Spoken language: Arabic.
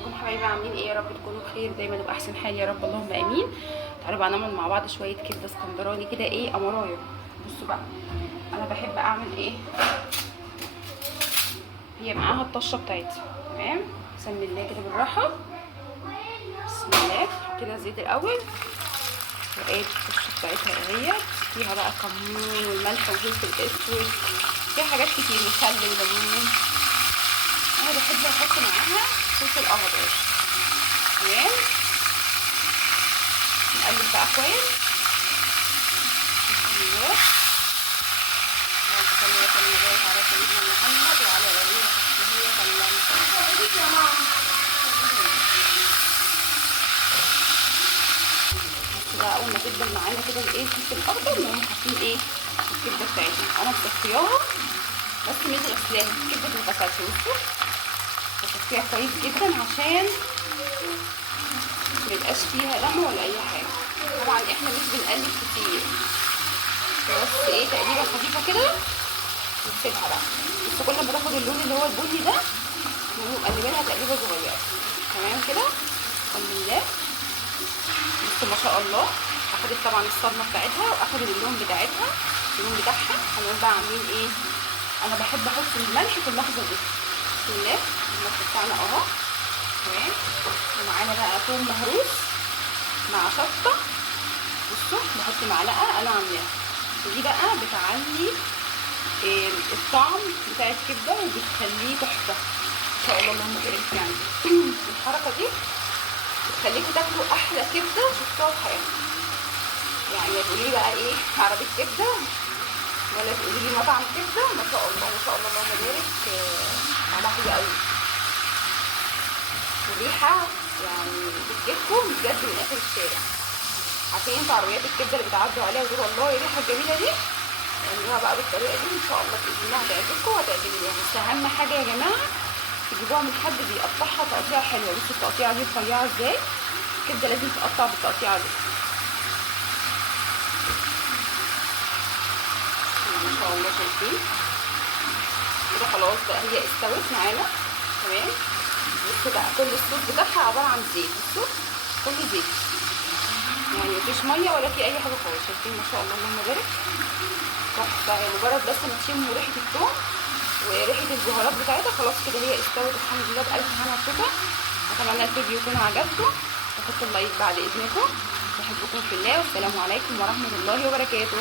ازيكم حبايبي؟ عاملين ايه؟ يا رب تكونوا بخير دايما وباحسن حال يا رب، اللهم امين. تعالوا بقى نعمل مع بعض شويه كبده اسكندراني كده، ايه امرايه. بصوا بقى، انا بحب اعمل ايه، هي معاها الطشه بتاعتها. تمام، بسم الله كده بالراحه. بسم الله. كده زيت الاول، وادي الطشه بتاعتها اهيت. فيها بقى كمون والملح والفلفل الاسود، فيها حاجات كتير، مخلل ليمون. انا بحب احط معاها فلفل اخضر. تمام، نقلب بقى كويس. بسم الله. اللهم صل وسلم وبارك على سيدنا محمد وعلى اله وصحبه وسلم. بقى اول ما تبدا معانا كده الايه الفلفل الاخضر، نقوم حاطين ايه الكبده بتاعتنا. انا مصفياها بس مش غسلاها، الكبده ما اتغسلتش. بصوا، بصفيها كويس جدا عشان ميبقاش فيها دم ولا اي حاجه. طبعا احنا مش بنقلب كتير، بس ايه تقليبه خفيفه كده ونسيبها بقى. بس كل ما تاخد اللون اللي هو البني ده نقوم مقلبينها تقليبه صغيره. تمام كده، بسم الله. بصوا ما شاء الله، اخدت طبعا الصدمه بتاعتها واخدت اللون بتاعتها، اللون بتاعها. هنقوم بقى عاملين ايه، انا بحب احط الملح في اللحظه دي. بسم الله، الملح بتاعنا اهو. تمام، ومعانا بقى ثوم مهروس مع شطه. بصوا بحط معلقه انا عاملاها، ودي بقى بتعلي الطعم بتاع الكبده وبتخليه تحفه ان شاء الله، اللهم بارك. يعني الحركه دي بتخليكوا تاكلوا احلى كبده شفتوها في حياتكم. يعني لا تقولي بقى ايه عربيه كبده، ولا تقولي لي مطعم كبده. ما شاء الله ما شاء الله اللهم بارك، طعمها حلو قوي. الريحه يعني بتجيبكم بجد من اخر الشارع. عارفين انتوا عربيات الكبده اللي بتعدوا عليها وتقولوا الله ايه الريحه الجميله دي؟ اعملوها بقى بالطريقه دي ان شاء الله باذن الله هتعجبكم وهتعجبني. بس اهم حاجه يا جماعه تجيبوها من حد بيقطعها تقطيعه حلوه. بصوا التقطيعه دي رفيعه ازاي، الكبده لازم تقطع بالتقطيعه دي. ما شاء الله شايفين كده خلاص بقى هي استوت معانا. تمام، بصوا بقى كل الصوص بتاعها عباره عن زيت. بصوا كله زيت، يعني مفيش ميه ولا في اي حاجه خالص. شايفين ما شاء الله اللهم بارك، تحفه. مجرد بس ما تشموا ريحه الثوم وريحه البهارات بتاعتها خلاص كده هي استوت. الحمد لله بألف هنا وشفا. اتمنى الفيديو يكون عجبكم، وحطوا اللايك بعد اذنكم. بحبكم في الله، والسلام عليكم ورحمه الله وبركاته.